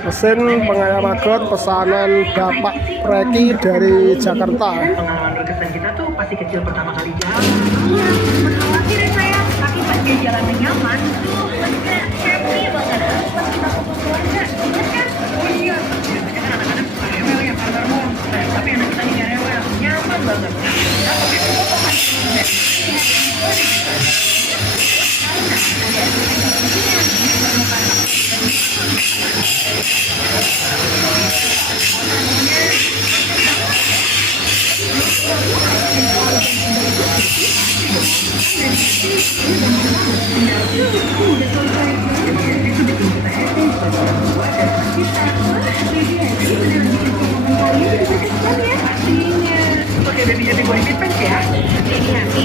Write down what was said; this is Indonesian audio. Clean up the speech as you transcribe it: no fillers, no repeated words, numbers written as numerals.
Mesin pengayak magot pesanan Bapak Preki dari Jakarta. Pengalaman berkesan kita tuh pasti kecil pertama kali jalan. Iya, khawatir ya sayang. Tapi pas dia jalannya nyaman, tuh lega, happy banget. Pas kita foto keluarga, ingat kan? Oh iya, biasanya kan anak-anak suka rewel ya kantor mall. Tapi anak kita ini gak rewel, nyaman banget. Kita pakai foto kan? Oke, baby jadi body fitness ya. Hati-hati.